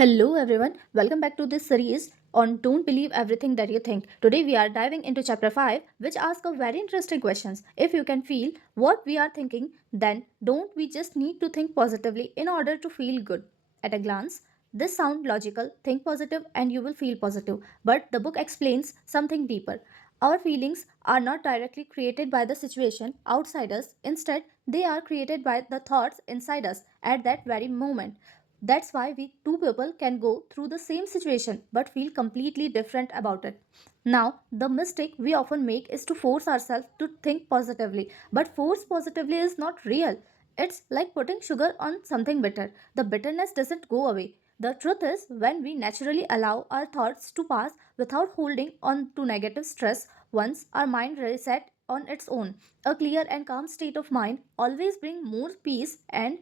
Hello everyone, welcome back to this series on Don't Believe Everything That You Think. Today we are diving into chapter 5, which asks a very interesting questions. If you can feel what we are thinking, then don't we just need to think positively in order to feel good? At a glance, this sounds logical, think positive and you will feel positive. But the book explains something deeper. Our feelings are not directly created by the situation outside us. Instead, they are created by the thoughts inside us at that very moment. That's why we two people can go through the same situation but feel completely different about it. Now, the mistake we often make is to force ourselves to think positively. But force positively is not real. It's like putting sugar on something bitter. The bitterness doesn't go away. The truth is, when we naturally allow our thoughts to pass without holding on to negative stress, once our mind reset on its own, a clear and calm state of mind always bring more peace and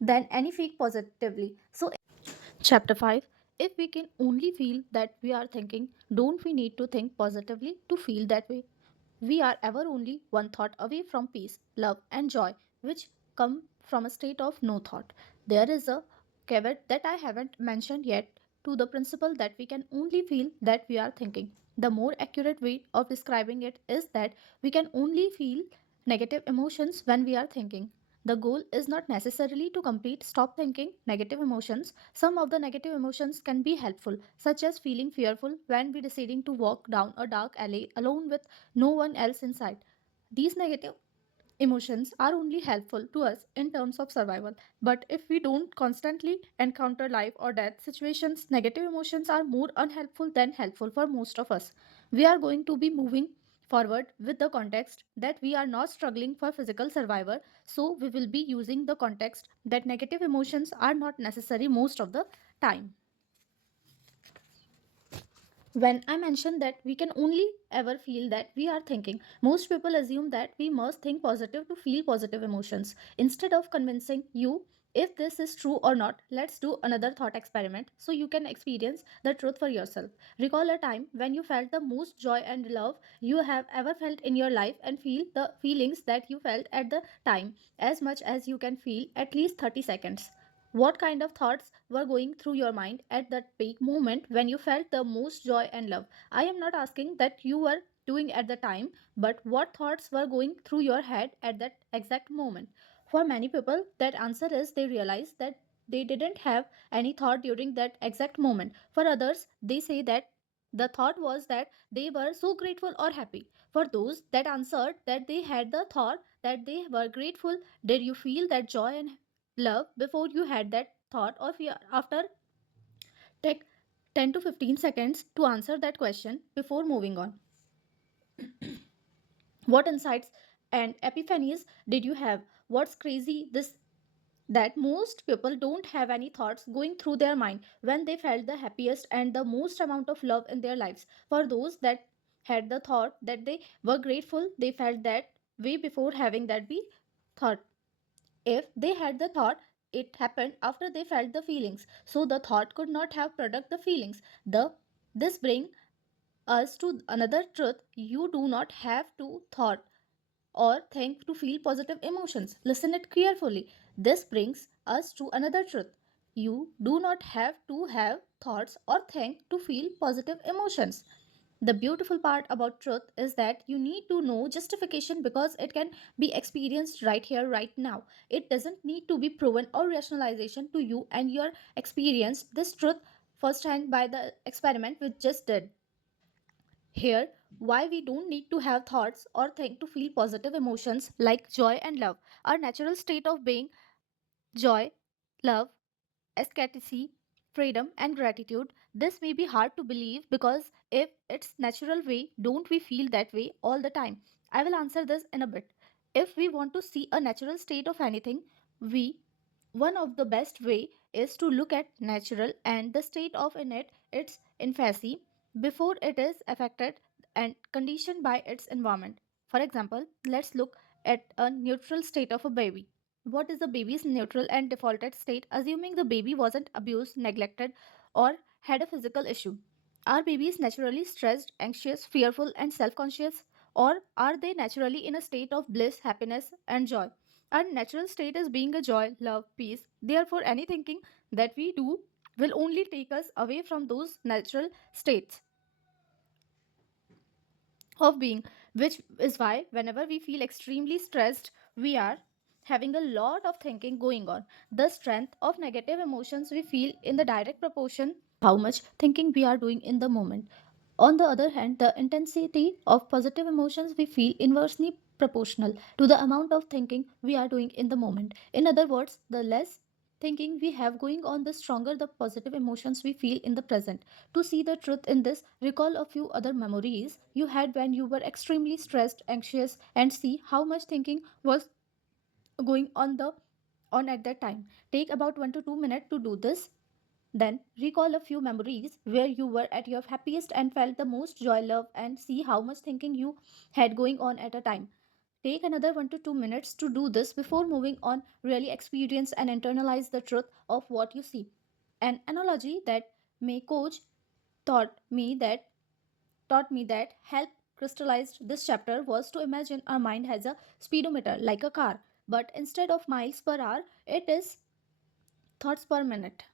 than any fake positively. So, chapter 5, if we can only feel that we are thinking, don't we need to think positively to feel that way? We are ever only one thought away from peace, love, and joy, which come from a state of no thought. There is a caveat that I haven't mentioned yet to the principle that we can only feel that we are thinking. The more accurate way of describing it is that we can only feel negative emotions when we are thinking. The goal is not necessarily to complete stop thinking negative emotions. Some of the negative emotions can be helpful, such as feeling fearful when we deciding to walk down a dark alley alone with no one else inside. These negative emotions are only helpful to us in terms of survival. But if we don't constantly encounter life or death situations, negative emotions are more unhelpful than helpful for most of us. We are going to be moving forward with the context that we are not struggling for physical survival, so we will be using the context that negative emotions are not necessary most of the time. When I mention that we can only ever feel that we are thinking, most people assume that we must think positive to feel positive emotions. Instead of convincing you if this is true or not, let's do another thought experiment so you can experience the truth for yourself. Recall a time when you felt the most joy and love you have ever felt in your life and feel the feelings that you felt at the time as much as you can feel at least 30 seconds. What kind of thoughts were going through your mind at that peak moment when you felt the most joy and love? I am not asking that you were doing at the time, but what thoughts were going through your head at that exact moment? For many people, that answer is they realize that they didn't have any thought during that exact moment. For others, they say that the thought was that they were so grateful or happy. For those that answered that they had the thought that they were grateful, did you feel that joy and love before you had that thought, or after? Take 10 to 15 seconds to answer that question before moving on. What insights and epiphanies did you have? What's crazy this that most people don't have any thoughts going through their mind when they felt the happiest and the most amount of love in their lives. For those that had the thought that they were grateful, they felt that way before having that be thought. If they had the thought, it happened after they felt the feelings, so the thought could not have product the feelings. The This bring us to another truth: you do not have to thought or think to feel positive emotions. Listen it carefully. This brings us to another truth: you do not have to have thoughts or think to feel positive emotions. The beautiful part about truth is that you need to know justification because it can be experienced right here, right now. It doesn't need to be proven or rationalization to you, and you're experienced this truth firsthand by the experiment we just did. Here, why we don't need to have thoughts or think to feel positive emotions like joy and love. Our natural state of being joy, love, ecstasy, freedom, and gratitude. This may be hard to believe because if it's natural way, don't we feel that way all the time? I will answer this in a bit. If we want to see a natural state of anything, we one of the best way is to look at natural and the state of in its infancy before it is affected and conditioned by its environment. For example, let's look at a neutral state of a baby. What is the baby's neutral and defaulted state, assuming the baby wasn't abused, neglected, or had a physical issue? Are babies naturally stressed, anxious, fearful, and self conscious? Or are they naturally in a state of bliss, happiness, and joy? Our natural state is being a joy, love, peace. Therefore, any thinking that we do will only take us away from those natural states of being, which is why whenever we feel extremely stressed, we are having a lot of thinking going on. The strength of negative emotions we feel in the direct proportion how much thinking we are doing in the moment. On the other hand, the intensity of positive emotions we feel inversely proportional to the amount of thinking we are doing in the moment. In other words, the less thinking we have going on, the stronger the positive emotions we feel in the present. To see the truth in this, recall a few other memories you had when you were extremely stressed, anxious, and see how much thinking was going on at that time. Take about 1 to 2 minutes to do this. Then recall a few memories where you were at your happiest and felt the most joy, love, and see how much thinking you had going on at a time. Take another 1 to 2 minutes to do this before moving on. Really experience and internalize the truth of what you see. An analogy that my coach taught me that helped crystallized this chapter was to imagine our mind has a speedometer like a car, but instead of miles per hour, it is thoughts per minute.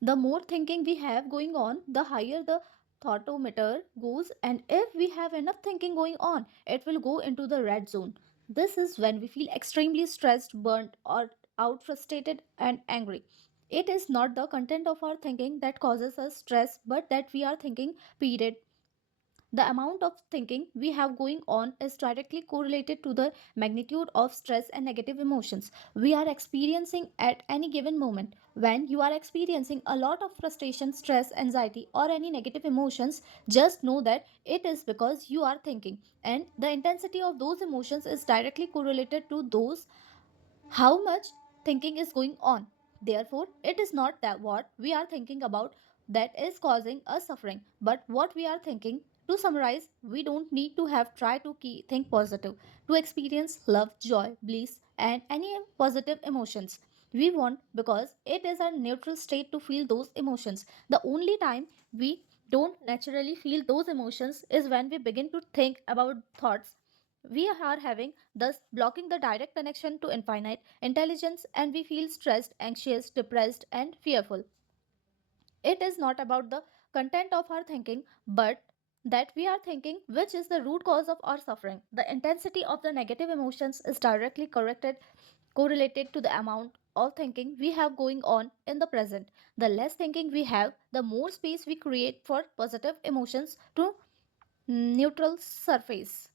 The more thinking we have going on, the higher the thoughtometer goes, and if we have enough thinking going on, it will go into the red zone. This is when we feel extremely stressed, burnt, or out, frustrated, and angry. It is not the content of our thinking that causes us stress, but that we are thinking, period. The amount of thinking we have going on is directly correlated to the magnitude of stress and negative emotions we are experiencing at any given moment. When you are experiencing a lot of frustration, stress, anxiety, or any negative emotions, just know that it is because you are thinking, and the intensity of those emotions is directly correlated to those how much thinking is going on. Therefore, it is not that what we are thinking about that is causing us suffering, but what we are thinking. To summarize, we don't need to have try to think positive to experience love, joy, bliss, and any positive emotions we want, because it is a neutral state to feel those emotions. The only time we don't naturally feel those emotions is when we begin to think about thoughts we are having, thus blocking the direct connection to infinite intelligence, and we feel stressed, anxious, depressed, and fearful. It is not about the content of our thinking, but that we are thinking, which is the root cause of our suffering. The intensity of the negative emotions is directly correlated to the amount of thinking we have going on in the present. The less thinking we have, the more space we create for positive emotions to neutral surface.